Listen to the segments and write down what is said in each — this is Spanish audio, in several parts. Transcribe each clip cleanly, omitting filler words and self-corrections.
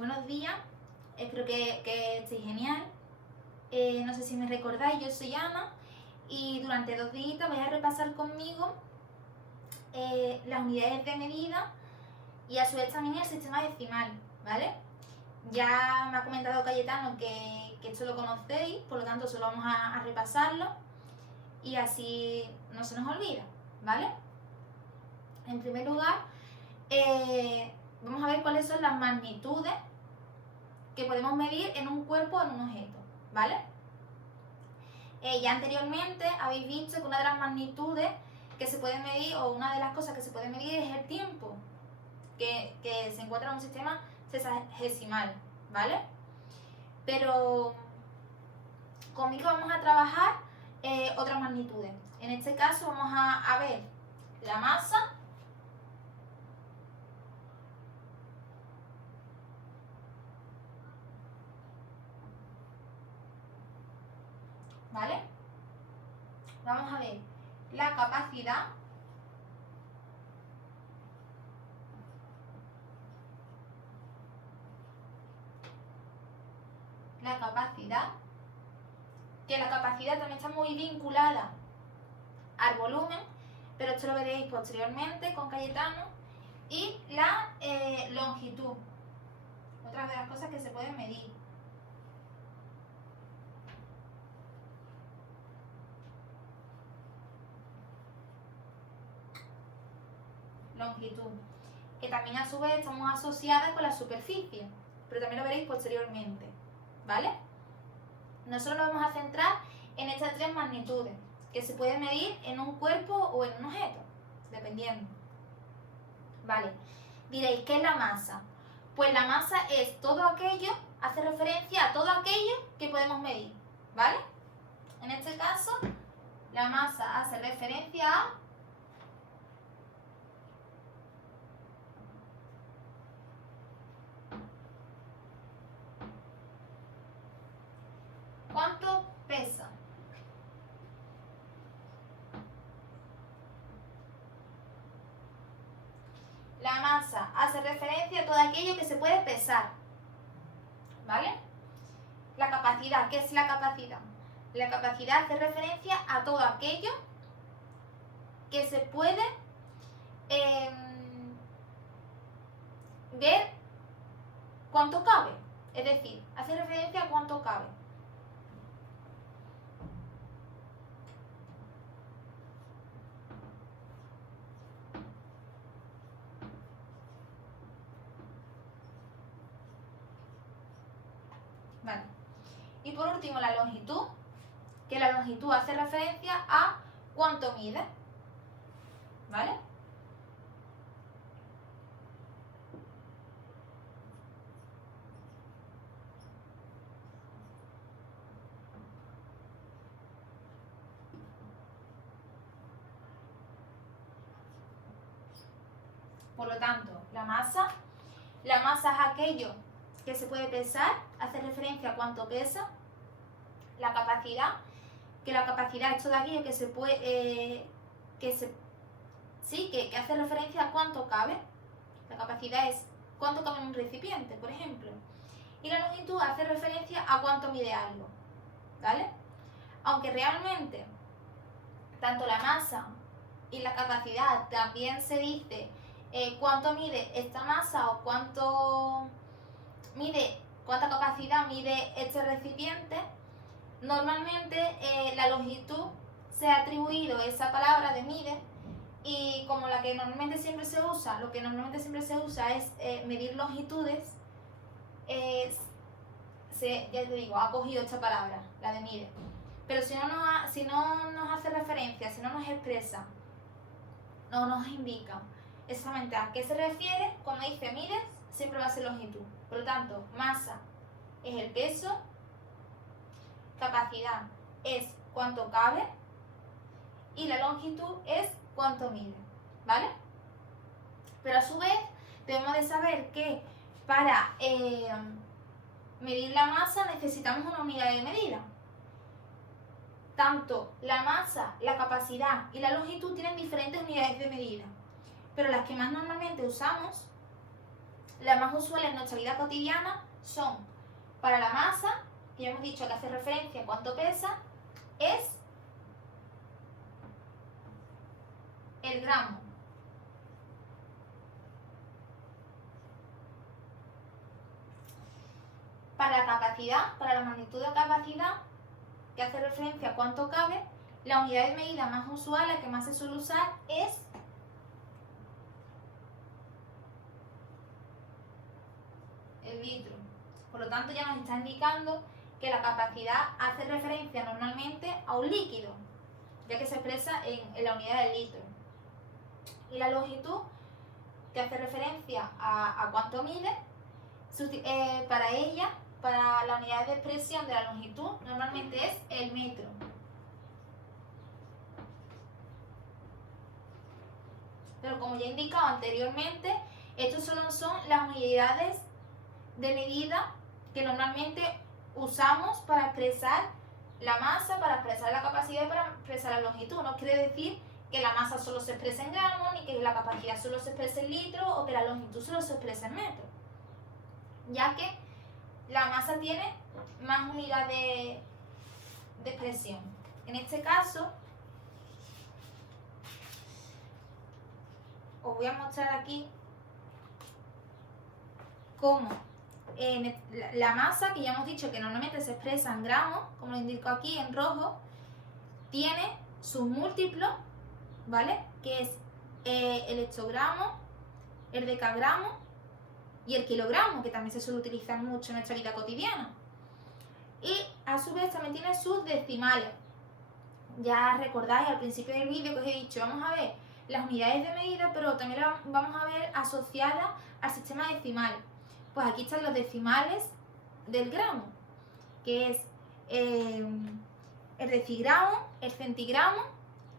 Buenos días, espero que estéis genial. No sé si me recordáis, yo soy Ana y durante 2 días vais a repasar conmigo las unidades de medida y a su vez también el sistema decimal, ¿vale? Ya me ha comentado Cayetano que esto lo conocéis, por lo tanto solo vamos a repasarlo y así no se nos olvida, ¿vale? En primer lugar, vamos a ver cuáles son las magnitudes que podemos medir en un cuerpo o en un objeto, ¿vale? Ya anteriormente habéis visto que una de las magnitudes que se puede medir, o una de las cosas que se puede medir, es el tiempo, que se encuentra en un sistema sexagesimal, ¿vale? Pero conmigo vamos a trabajar otras magnitudes. En este caso vamos a ver la masa, ¿vale? Vamos a ver la capacidad, que la capacidad también está muy vinculada al volumen, pero esto lo veréis posteriormente con Cayetano, y la longitud, otra de las cosas que se pueden medir. Longitud, que también a su vez estamos asociadas con la superficie, pero también lo veréis posteriormente, ¿vale? Nosotros nos vamos a centrar en estas 3 magnitudes, que se pueden medir en un cuerpo o en un objeto, dependiendo. Vale, diréis, ¿qué es la masa? Pues la masa es todo aquello, hace referencia a todo aquello que podemos medir, ¿vale? En este caso, la masa hace referencia a cuánto pesa. La masa hace referencia a todo aquello que se puede pesar, ¿vale? La capacidad, ¿qué es la capacidad? La capacidad hace referencia a todo aquello que se puede ver cuánto cabe, es decir, hace referencia a cuánto cabe. Vale. Y por último la longitud, que la longitud hace referencia a cuánto mide, ¿vale? Por lo tanto, la masa es aquello que se puede pesar, hace referencia a cuánto pesa. La capacidad, que la capacidad es todo aquello que se puede, que hace referencia a cuánto cabe. La capacidad es cuánto cabe en un recipiente, por ejemplo. Y la longitud hace referencia a cuánto mide algo, ¿vale? Aunque realmente tanto la masa y la capacidad también se dice cuánto mide esta masa o cuánta capacidad mide este recipiente, normalmente la longitud se ha atribuido esa palabra de mide, y como lo que normalmente siempre se usa es medir longitudes, ya te digo, ha cogido esta palabra, la de mide. Pero si no nos hace referencia, si no nos expresa, no nos indica exactamente a qué se refiere, cuando dice mides, siempre va a ser longitud. Por lo tanto, masa es el peso, capacidad es cuánto cabe y la longitud es cuánto mide, ¿vale? Pero a su vez debemos de saber que para medir la masa necesitamos una unidad de medida. Tanto la masa, la capacidad y la longitud tienen diferentes unidades de medida, pero las que más normalmente usamos las más usuales en nuestra vida cotidiana son, para la masa, que ya hemos dicho que hace referencia a cuánto pesa, es el gramo. Para la capacidad, para la magnitud de capacidad, que hace referencia a cuánto cabe, la unidad de medida más usual, la que más se suele usar, es el litro. Por lo tanto, ya nos está indicando que la capacidad hace referencia normalmente a un líquido, ya que se expresa en la unidad de litro. Y la longitud, que hace referencia a cuánto mide, para ella, para la unidad de expresión de la longitud, normalmente es el metro. Pero como ya he indicado anteriormente, estos solo son las unidades de medida que normalmente usamos para expresar la masa, para expresar la capacidad y para expresar la longitud. No quiere decir que la masa solo se expresa en gramos, ni que la capacidad solo se expresa en litros o que la longitud solo se expresa en metros, ya que la masa tiene más unidades de expresión. En este caso, os voy a mostrar aquí cómo la masa, que ya hemos dicho que normalmente se expresa en gramos, como lo indico aquí en rojo, tiene sus múltiplos, ¿vale? Que es el hectogramo, el decagramo y el kilogramo, que también se suele utilizar mucho en nuestra vida cotidiana. Y a su vez también tiene sus decimales. Ya recordáis al principio del vídeo que os he dicho, vamos a ver las unidades de medida, pero también las vamos a ver asociadas al sistema decimal. Pues aquí están los decimales del gramo, que es el decigramo, el centigramo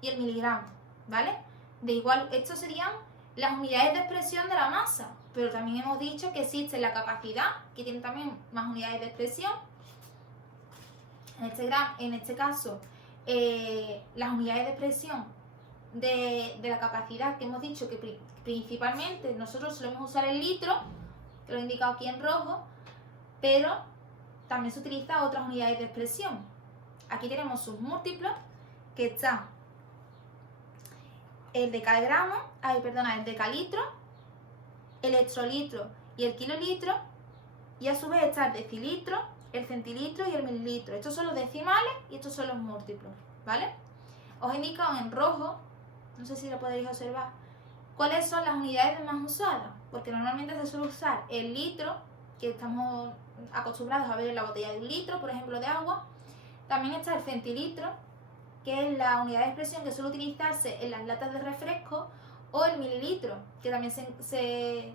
y el miligramo, ¿vale? De igual, estos serían las unidades de expresión de la masa, pero también hemos dicho que existe la capacidad, que tiene también más unidades de expresión. En este caso, las unidades de expresión de la capacidad, que hemos dicho que principalmente nosotros solemos usar el litro, que lo he indicado aquí en rojo, pero también se utilizan otras unidades de expresión. Aquí tenemos sus múltiplos, que están el decalitro, el hectolitro y el kilolitro, y a su vez está el decilitro, el centilitro y el mililitro. Estos son los decimales y estos son los múltiplos, ¿vale? Os he indicado en rojo, no sé si lo podéis observar, cuáles son las unidades más usadas, porque normalmente se suele usar el litro, que estamos acostumbrados a ver en la botella de un litro, por ejemplo, de agua. También está el centilitro, que es la unidad de expresión que suele utilizarse en las latas de refresco, o el mililitro, que también se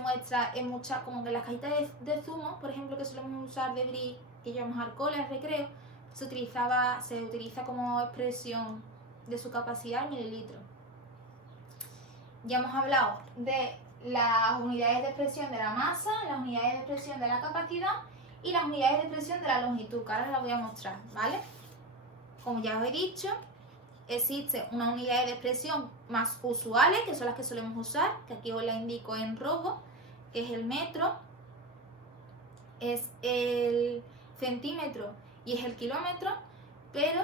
muestra en muchas, como en las cajitas de zumo, por ejemplo, que solemos usar de bris, que llevamos alcohol al recreo, se utiliza como expresión de su capacidad el mililitro. Ya hemos hablado de las unidades de expresión de la masa, las unidades de expresión de la capacidad y las unidades de expresión de la longitud, que ahora las voy a mostrar, ¿vale? Como ya os he dicho, existen unas unidades de expresión más usuales, que son las que solemos usar, que aquí os las indico en rojo, que es el metro, es el centímetro y es el kilómetro, pero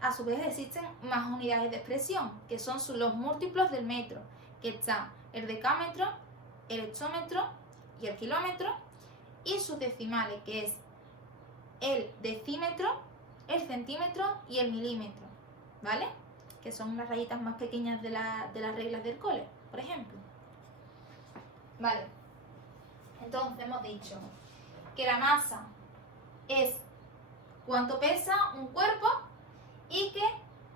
a su vez existen más unidades de expresión, que son los múltiplos del metro, que están el decámetro, el hectómetro y el kilómetro, y sus decimales, que es el decímetro, el centímetro y el milímetro, ¿vale? Que son las rayitas más pequeñas de las reglas del cole, por ejemplo. Vale, entonces hemos dicho que la masa es cuánto pesa un cuerpo y que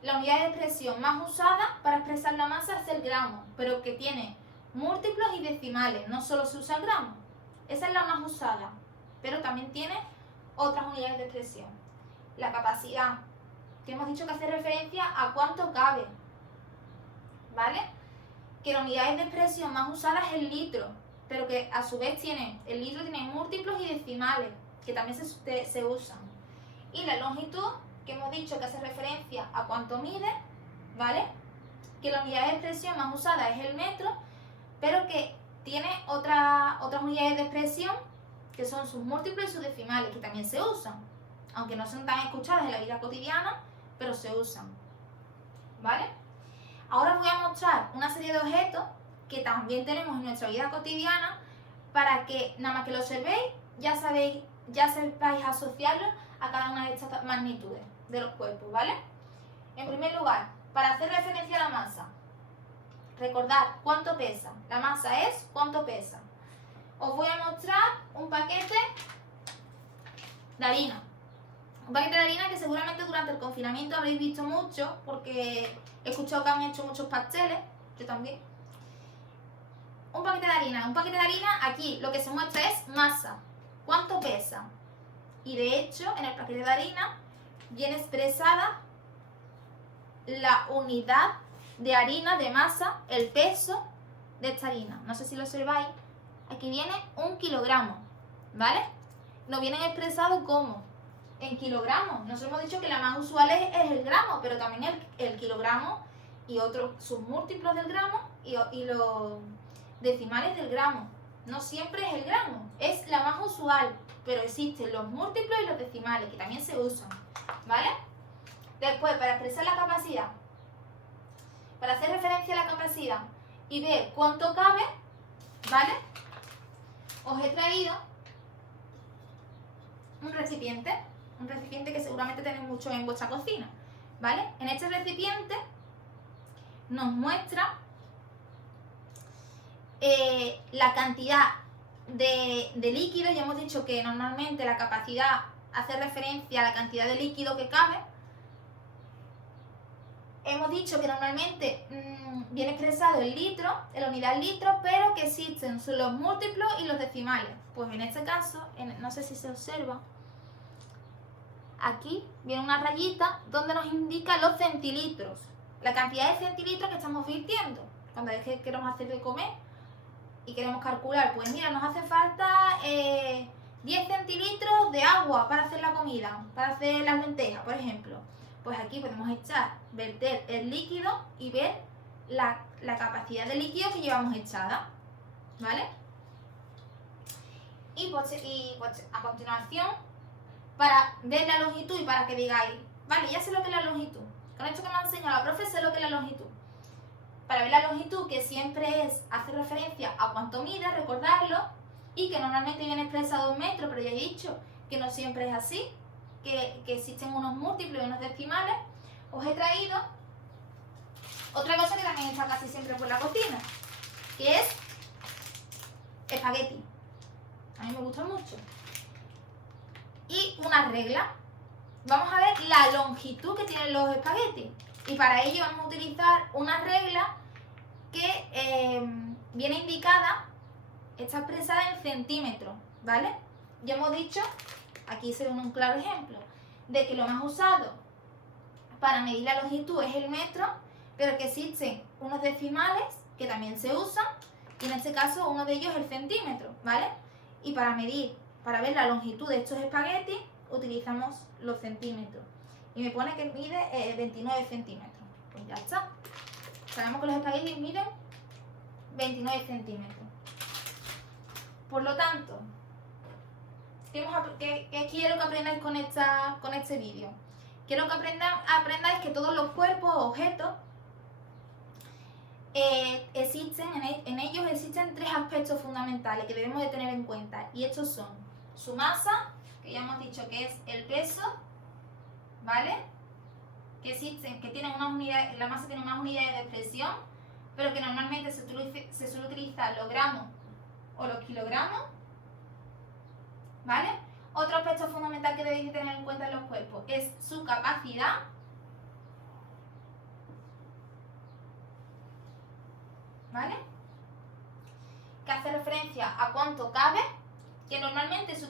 la unidad de expresión más usada para expresar la masa es el gramo, pero que tiene múltiplos y decimales, no solo se usa el gramo. Esa es la más usada, pero también tiene otras unidades de expresión. La capacidad, que hemos dicho que hace referencia a cuánto cabe, ¿vale? Que la unidad de expresión más usada es el litro, pero que a su vez el litro tiene múltiplos y decimales, que también se usan. Y la longitud, que hemos dicho que hace referencia a cuánto mide, ¿vale? Que la unidad de expresión más usada es el metro, pero que tiene otras unidades de expresión que son sus múltiplos y sus decimales, que también se usan, aunque no son tan escuchadas en la vida cotidiana, pero se usan, ¿vale? Ahora os voy a mostrar una serie de objetos que también tenemos en nuestra vida cotidiana para que, nada más que lo observéis, ya sepáis asociarlo a cada una de estas magnitudes de los cuerpos, ¿vale? En primer lugar, para hacer referencia a la masa, recordad cuánto pesa. La masa es cuánto pesa. Os voy a mostrar un paquete de harina. Un paquete de harina que seguramente durante el confinamiento habréis visto mucho, porque he escuchado que han hecho muchos pasteles, yo también. Un paquete de harina, aquí lo que se muestra es masa, cuánto pesa. Y de hecho, en el paquete de harina viene expresada la unidad de harina, de masa, el peso de esta harina. No sé si lo observáis, aquí viene 1 kilogramo, ¿vale? Nos vienen expresados como en kilogramos. Nos hemos dicho que la más usual es el gramo, pero también el kilogramo y otros sus múltiplos del gramo y los decimales del gramo. No siempre es el gramo, es la más usual, pero existen los múltiplos y los decimales que también se usan, ¿vale? Después, para expresar la capacidad, para hacer referencia a la capacidad y ver cuánto cabe, ¿vale? Os he traído un recipiente que seguramente tenéis mucho en vuestra cocina, ¿vale? En este recipiente nos muestra la cantidad de líquido. Ya hemos dicho que normalmente la capacidad hace referencia a la cantidad de líquido que cabe. Hemos dicho que normalmente viene expresado en litro, en la unidad litro, pero que existen los múltiplos y los decimales. Pues en este caso, no sé si se observa, aquí viene una rayita donde nos indica los centilitros, la cantidad de centilitros que estamos virtiendo. Cuando es que queremos hacer de comer y queremos calcular, pues mira, nos hace falta 10 centilitros de agua para hacer la comida, para hacer las lentejas, por ejemplo. Pues aquí podemos verter el líquido y ver la capacidad de líquido que llevamos echada, ¿vale? Y pues a continuación, para ver la longitud y para que digáis, vale, ya sé lo que es la longitud. Con esto que me ha enseñado la profe, sé lo que es la longitud. Para ver la longitud, que siempre hace referencia a cuánto mide, recordarlo, y que normalmente viene expresado en metros, pero ya he dicho que no siempre es así, que existen unos múltiplos y unos decimales. Os he traído otra cosa que también está casi siempre por la cocina, que es espagueti. A mí me gusta mucho. Y una regla. Vamos a ver la longitud que tienen los espaguetis. Y para ello vamos a utilizar una regla que viene indicada, está expresada en centímetros, ¿vale? Ya hemos dicho, aquí se ve un claro ejemplo, de que lo más usado para medir la longitud es el metro, pero que existen unos decimales que también se usan, y en este caso uno de ellos es el centímetro, ¿vale? Y para ver la longitud de estos espaguetis, utilizamos los centímetros. Y me pone que mide 29 centímetros. Pues ya está. Sabemos que los espaguetis miden 29 centímetros. Por lo tanto, ¿qué quiero que aprendáis con este vídeo? Quiero que aprendáis que todos los cuerpos o objetos en ellos existen 3 aspectos fundamentales que debemos de tener en cuenta. Y estos son su masa, que ya hemos dicho que es el peso, ¿vale? Que tienen unas unidades, la masa tiene unas unidades de expresión, pero que normalmente se suele utilizar los gramos o los kilogramos, ¿vale? Otro aspecto fundamental que debéis tener en cuenta en los cuerpos es su capacidad, ¿vale? Que hace referencia a cuánto cabe, que normalmente se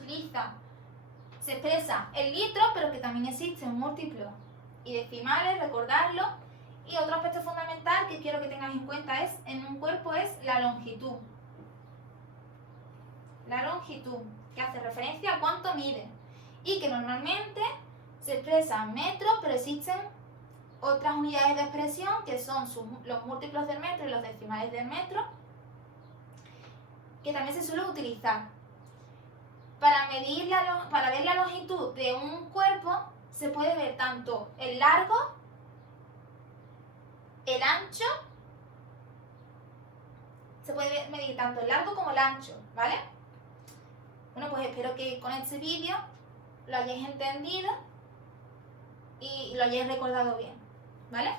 expresa en litros, pero que también existen múltiplos y decimales, recordarlo. Y otro aspecto fundamental que quiero que tengáis en cuenta en un cuerpo es la longitud. La longitud, que hace referencia a cuánto mide. Y que normalmente se expresa en metros, pero existen otras unidades de expresión que son los múltiplos del metro y los decimales del metro. que también se suele utilizar. Para para ver la longitud de un cuerpo se puede ver tanto el largo, el ancho, se puede medir tanto el largo como el ancho, ¿vale? Bueno, pues espero que con este vídeo lo hayáis entendido y lo hayáis recordado bien, ¿vale?